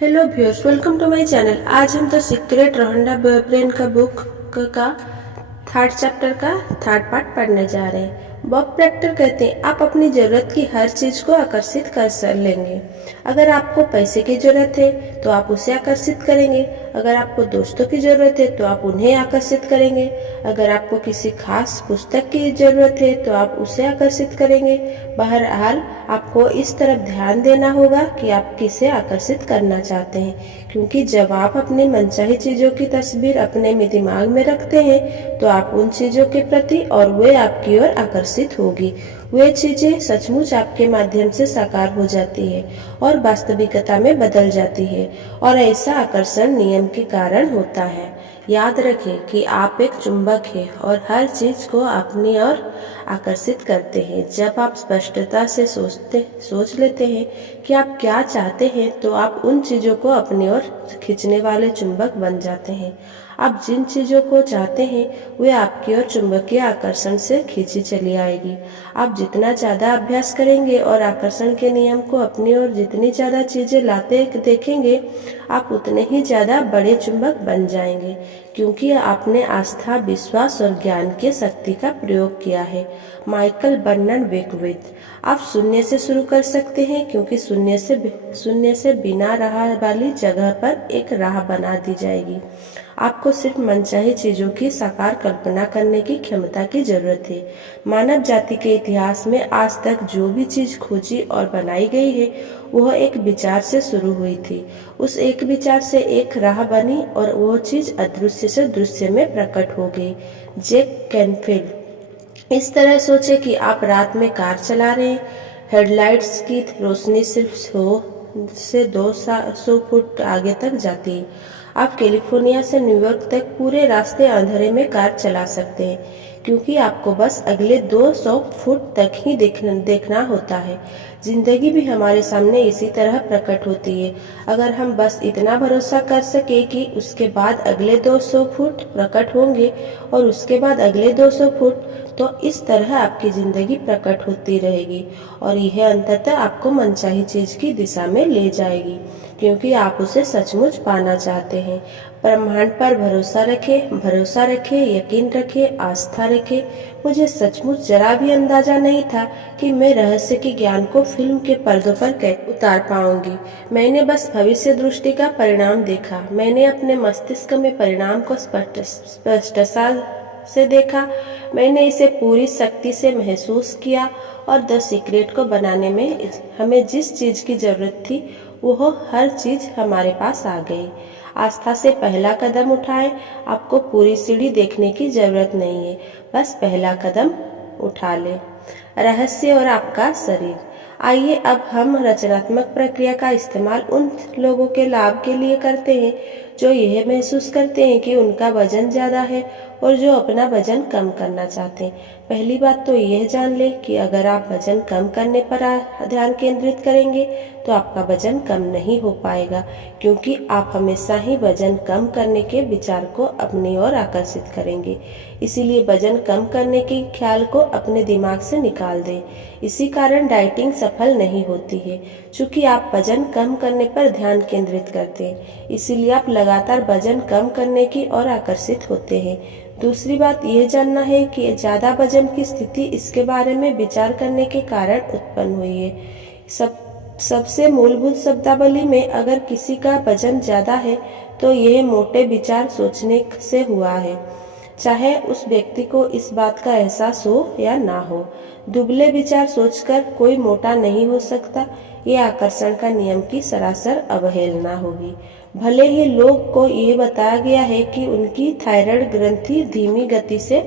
Hello viewers, welcome to my channel. आज हम the secret Rhonda Byrne का book का थर्ड चैप्टर का थर्ड पार्ट पढ़ने जा रहे हैं। बॉब प्रैक्टर कहते हैं, आप अपनी ज़रूरत की हर चीज़ को आकर्षित कर लेंगे। अगर आपको पैसे की ज़रूरत है तो आप उसे आकर्षित करेंगे। अगर आपको दोस्तों की ज़रूरत है तो आप उन्हें आकर्षित करेंगे। अगर आपको किसी खास पुस्तक की ज़रूरत है तो आप उसे आकर्षित करेंगे। बहरहाल आपको इस तरफ ध्यान देना होगा कि आप किसे आकर्षित करना चाहते हैं, क्योंकि जब आप अपनी मनचाही चीज़ों की तस्वीर अपने दिमाग में रखते हैं तो आप उन चीज़ों के प्रति और वे आपकी ओर आकर्षित होगी। वे चीज़ें सचमुच आपके माध्यम से साकार हो जाती है और वास्तविकता में बदल जाती है, और ऐसा आकर्षण नियम के कारण होता है। याद रखें कि आप एक चुंबक हैं और हर चीज़ को अपनी ओर आकर्षित करते हैं। जब आप स्पष्टता से सोच लेते हैं कि आप क्या चाहते हैं तो आप उन चीज़ों को अपनी ओर खींचने वाले चुंबक बन जाते हैं। आप जिन चीज़ों को चाहते हैं वे आपकी ओर चुंबकीय आकर्षण से खींची चली आएगी। आप जितना ज़्यादा अभ्यास करेंगे और आकर्षण के नियम को अपनी ओर जितनी ज़्यादा चीज़ें लाते देखेंगे, आप उतने ही ज़्यादा बड़े चुंबक बन जाएंगे, क्योंकि आपने आस्था, विश्वास और ज्ञान की शक्ति का प्रयोग किया है। Michael Bernard Beckwith. आप शून्य से शुरू कर सकते हैं, क्योंकि शून्य से बिना राह वाली जगह पर एक राह बना दी जाएगी। आपको सिर्फ मनचाही चीज़ों की साकार कल्पना करने की क्षमता की जरूरत है। मानव जाति के इतिहास में आज तक जो भी चीज़ खोजी और बनाई गई है वह एक विचार से शुरू हुई थी। उस एक विचार से एक राह बनी और वह चीज़ अदृश्य से दृश्य में प्रकट हो गई। Jack Canfield. इस तरह सोचे कि आप रात में कार चला रहे हैं। हेडलाइट्स की रोशनी सिर्फ 100 से 200 फुट आगे तक जाती है। आप कैलिफोर्निया से न्यूयॉर्क तक पूरे रास्ते अंधेरे में कार चला सकते हैं, क्योंकि आपको बस अगले 200 फुट तक ही देखना होता है। जिंदगी भी हमारे सामने इसी तरह प्रकट होती है। अगर हम बस इतना भरोसा कर सके कि उसके बाद अगले 200 फुट प्रकट होंगे और उसके बाद अगले 200 फुट, तो इस तरह आपकी जिंदगी प्रकट होती रहेगी और यह अंततः आपको मनचाही चीज की दिशा में ले जाएगी, क्योंकि आप उसे सचमुच पाना चाहते हैं। ब्रह्मांड पर भरोसा रखें, यकीन रखें, आस्था रखें। मुझे सचमुच जरा भी अंदाजा नहीं था कि मैं रहस्य के ज्ञान को फिल्म के पर्दों पर कैसे उतार पाऊंगी। मैंने बस भविष्य दृष्टि का परिणाम देखा। मैंने अपने मस्तिष्क में परिणाम को स्पष्टता से देखा। मैंने इसे पूरी शक्ति से महसूस किया और द सीक्रेट को बनाने में हमें जिस चीज की जरूरत थी वह हर चीज हमारे पास आ गई। आस्था से पहला कदम उठाएं। आपको पूरी सीढ़ी देखने की जरूरत नहीं है, बस पहला कदम उठा लें। रहस्य और आपका शरीर। आइए अब हम रचनात्मक प्रक्रिया का इस्तेमाल उन लोगों के लाभ के लिए करते हैं जो यह महसूस करते हैं कि उनका वजन ज्यादा है और जो अपना वजन कम करना चाहते हैं। पहली बात तो यह जान लें कि अगर आप वजन कम करने पर ध्यान केंद्रित करेंगे तो आपका वजन कम नहीं हो पाएगा, क्योंकि आप हमेशा ही वजन कम करने के विचार को अपनी ओर आकर्षित करेंगे। इसीलिए वजन कम करने के ख्याल को अपने दिमाग से निकाल दें। इसी कारण डाइटिंग सफल नहीं होती है, चूंकि आप वजन कम करने पर ध्यान केंद्रित करते हैं। इसीलिए आप लगातार वजन कम करने की ओर आकर्षित होते हैं। दूसरी बात यह जानना है कि ज्यादा वजन की स्थिति इसके बारे में विचार करने के कारण उत्पन्न हुई है। सबसे मूलभूत शब्दावली में अगर किसी का वजन ज्यादा है तो यह मोटे विचार सोचने से हुआ है, चाहे उस व्यक्ति को इस बात का एहसास हो या ना हो। दुबले विचार सोचकर कोई मोटा नहीं हो सकता। ये आकर्षण का नियम की सरासर अवहेलना होगी। भले ही लोग को ये बताया गया है कि उनकी थायराइड ग्रंथि धीमी गति से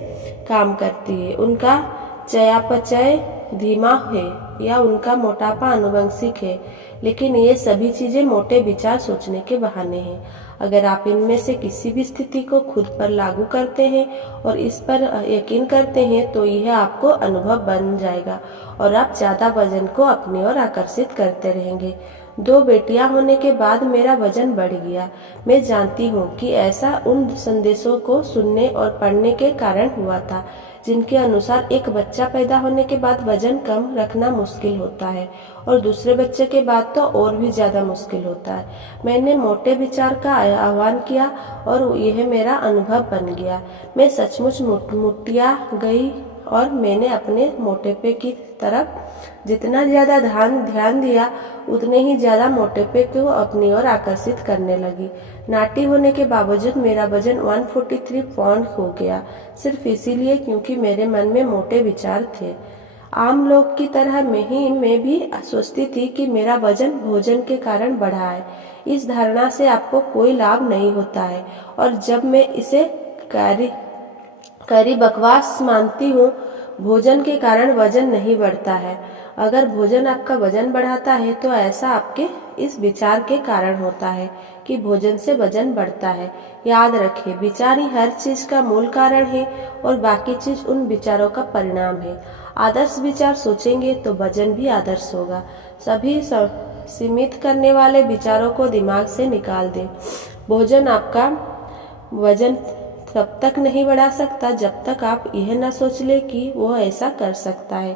काम करती है, उनका चयापचय धीमा है या उनका मोटापा आनुवंशिक है, लेकिन ये सभी चीजें मोटे विचार सोचने के बहाने हैं। अगर आप इनमें से किसी भी स्थिति को खुद पर लागू करते हैं और इस पर यकीन करते हैं तो यह आपको अनुभव बन जाएगा और आप ज्यादा वजन को अपनी ओर आकर्षित करते रहेंगे। 2 बेटियां होने के बाद मेरा वजन बढ़ गया। मैं जानती हूँ कि ऐसा उन संदेशों को सुनने और पढ़ने के कारण हुआ था जिनके अनुसार एक बच्चा पैदा होने के बाद वजन कम रखना मुश्किल होता है और दूसरे बच्चे के बाद तो और भी ज़्यादा मुश्किल होता है। मैंने मोटे विचार का आह्वान किया और यह मेरा अनुभव बन गया। मैं सचमुच मुटिया गई और मैंने अपने मोटेपे की तरफ जितना ज़्यादा ध्यान दिया उतने ही ज़्यादा मोटेपे को अपनी ओर आकर्षित करने लगी। नाटी होने के बावजूद मेरा वजन 143 पाउंड हो गया, सिर्फ इसीलिए क्योंकि मेरे मन में मोटे विचार थे। आम लोग की तरह मैं भी सोचती थी कि मेरा वजन भोजन के कारण बढ़ा है। इस धारणा से आपको कोई लाभ नहीं होता है और जब मैं इसे करी बकवास मानती हूँ। भोजन के कारण वजन नहीं बढ़ता है। अगर भोजन आपका वजन बढ़ाता है तो ऐसा आपके इस विचार के कारण होता है कि भोजन से वजन बढ़ता है। याद रखें, विचार ही हर चीज का मूल कारण है और बाकी चीज उन विचारों का परिणाम है। आदर्श विचार सोचेंगे तो वजन भी आदर्श होगा। सभी सीमित करने वाले विचारों को दिमाग से निकाल दें। भोजन आपका वजन तब तक नहीं बढ़ा सकता जब तक आप यह न सोच ले कि वो ऐसा कर सकता है।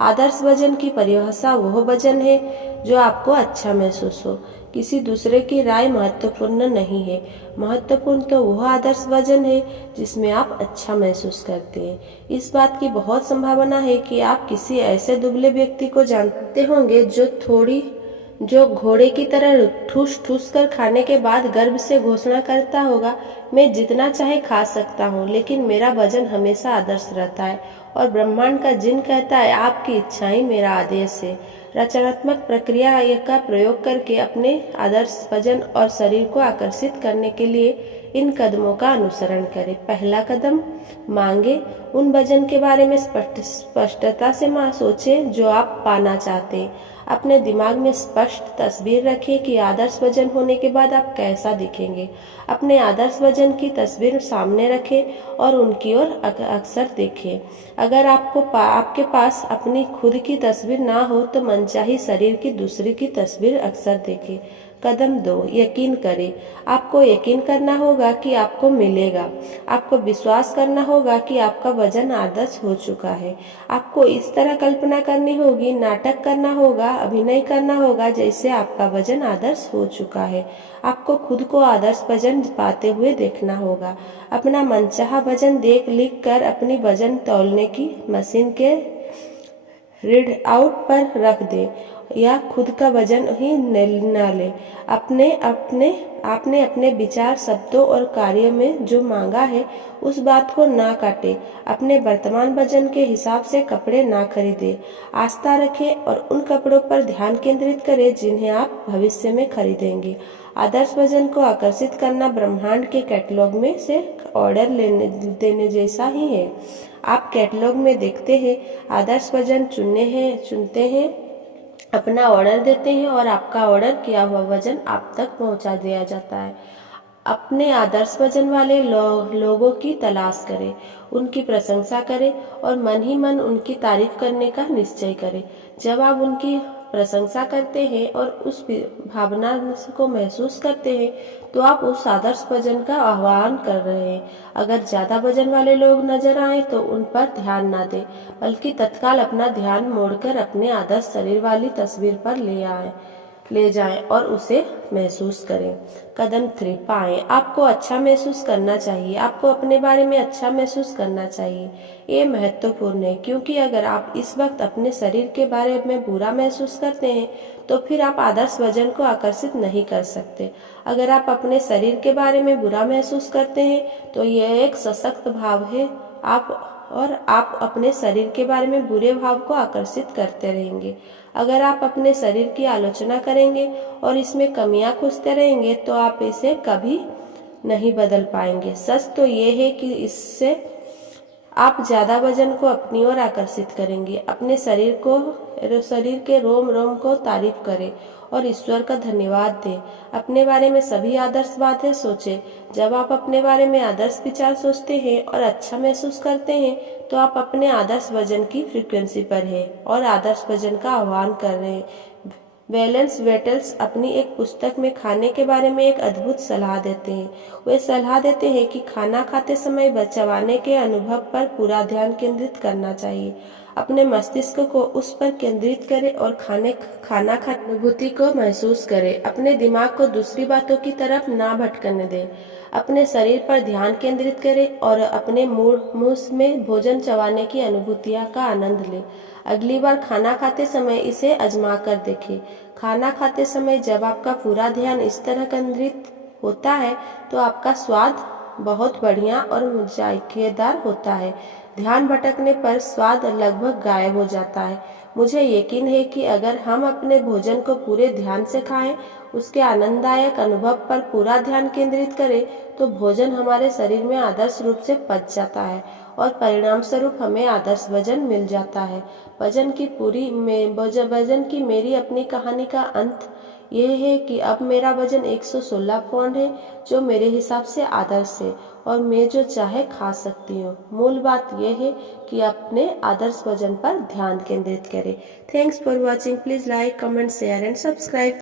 आदर्श वजन की परिभाषा वह वजन है जो आपको अच्छा महसूस हो। किसी दूसरे की राय महत्वपूर्ण नहीं है। महत्वपूर्ण तो वह आदर्श वजन है जिसमें आप अच्छा महसूस करते हैं। इस बात की बहुत संभावना है कि आप किसी ऐसे दुबले व्यक्ति को जानते होंगे जो घोड़े की तरह ठूस ठूस कर खाने के बाद गर्व से घोषणा करता होगा, मैं जितना चाहे खा सकता हूँ लेकिन मेरा वजन हमेशा आदर्श रहता है। और ब्रह्मांड का जिन कहता है आपकी इच्छा ही मेरा आदेश है। रचनात्मक प्रक्रिया का प्रयोग करके अपने आदर्श वजन और शरीर को आकर्षित करने के लिए इन कदमों का अनुसरण करें। पहला कदम, मांगे उन वजन के बारे में स्पष्टता से सोचें जो आप पाना चाहते हैं। अपने दिमाग में स्पष्ट तस्वीर रखें कि आदर्श वजन होने के बाद आप कैसा दिखेंगे। अपने आदर्श वजन की तस्वीर सामने रखें और उनकी ओर अक्सर देखें। अगर आपके पास अपनी खुद की तस्वीर ना हो तो मनचाही शरीर की दूसरी की तस्वीर अक्सर देखें। कदम 2, यकीन करें। आपको यकीन करना होगा कि आपको मिलेगा। आपको विश्वास करना होगा कि आपका वजन आदर्श हो चुका है। आपको इस तरह कल्पना करनी होगी, नाटक करना होगा, अभिनय करना होगा जैसे आपका वजन आदर्श हो चुका है। आपको खुद को आदर्श वजन पाते हुए देखना होगा। अपना मनचाहा वजन लिख कर अपनी वजन तौलने की मशीन के रीड आउट पर रख दें या खुद का वजन ही न ले। आपने अपने विचार, शब्दों और कार्यों में जो मांगा है उस बात को ना काटे। अपने वर्तमान वजन के हिसाब से कपड़े ना खरीदें। आस्था रखें और उन कपड़ों पर ध्यान केंद्रित करें जिन्हें आप भविष्य में खरीदेंगे। आदर्श वजन को आकर्षित करना ब्रह्मांड के कैटलॉग में से ऑर्डर देने जैसा ही है। आप कैटलॉग में देखते हैं, आदर्श वजन चुनते हैं, अपना ऑर्डर देते हैं और आपका ऑर्डर किया हुआ वजन आप तक पहुंचा दिया जाता है। अपने आदर्श वजन वाले लोगों की तलाश करें, उनकी प्रशंसा करें और मन ही मन उनकी तारीफ करने का निश्चय करें। जब आप उनकी प्रशंसा करते हैं और उस भावना को महसूस करते हैं तो आप उस आदर्श वजन का आह्वान कर रहे हैं। अगर ज्यादा वजन वाले लोग नजर आए तो उन पर ध्यान ना दें, बल्कि तत्काल अपना ध्यान मोड़कर अपने आदर्श शरीर वाली तस्वीर पर ले जाएं और उसे महसूस करें। कदम 3, पाएं। आपको अच्छा महसूस करना चाहिए। आपको अपने बारे में अच्छा महसूस करना चाहिए। ये महत्वपूर्ण है क्योंकि अगर आप इस वक्त अपने शरीर के बारे में बुरा महसूस करते हैं तो फिर आप आदर्श वजन को आकर्षित नहीं कर सकते। अगर आप अपने शरीर के बारे में बुरा महसूस करते हैं तो यह एक सशक्त भाव है। आप अपने शरीर के बारे में बुरे भाव को आकर्षित करते रहेंगे। अगर आप अपने शरीर की आलोचना करेंगे और इसमें कमियां खोजते रहेंगे तो आप इसे कभी नहीं बदल पाएंगे। सच तो ये है कि इससे आप ज्यादा वजन को अपनी ओर आकर्षित करेंगे। अपने शरीर के रोम रोम को तारीफ करें और ईश्वर का धन्यवाद दें। अपने बारे में सभी आदर्श बातें सोचें। जब आप अपने बारे में आदर्श विचार सोचते हैं और अच्छा महसूस करते हैं तो आप अपने आदर्श वजन की फ्रीक्वेंसी पर हैं और आदर्श वजन का आह्वान कर रहे हैं। वैलेंस वेटल्स अपनी एक पुस्तक में खाने के बारे में एक अद्भुत सलाह देते हैं। वे सलाह देते हैं कि खाना खाते समय चबाने के अनुभव पर पूरा ध्यान केंद्रित करना चाहिए। अपने मस्तिष्क को उस पर केंद्रित करें और खाना खाने अनुभूति को महसूस करें। अपने दिमाग को दूसरी बातों की तरफ ना भटकने दें। अपने शरीर पर ध्यान केंद्रित करें और अपने मुंह में भोजन चबाने की अनुभूतियाँ का आनंद लें। अगली बार खाना खाते समय इसे आजमा कर देखें। खाना खाते समय जब आपका पूरा ध्यान इस तरह केंद्रित होता है तो आपका स्वाद बहुत बढ़िया और जायकेदार होता है। ध्यान भटकने पर स्वाद लगभग गायब हो जाता है। मुझे यकीन है कि अगर हम अपने भोजन को पूरे ध्यान से खाएं, उसके आनंददायक अनुभव पर पूरा ध्यान केंद्रित करें, तो भोजन हमारे शरीर में आदर्श रूप से पच जाता है और परिणाम स्वरूप हमें आदर्श वजन मिल जाता है। वजन की मेरी अपनी कहानी का अंत यह है कि अब मेरा वजन 116 पाउंड है, जो मेरे हिसाब से आदर्श है और मैं जो चाहे खा सकती हूँ। मूल बात यह है कि अपने आदर्श वजन पर ध्यान केंद्रित करें। Thanks for watching. Please like, comment, share and subscribe.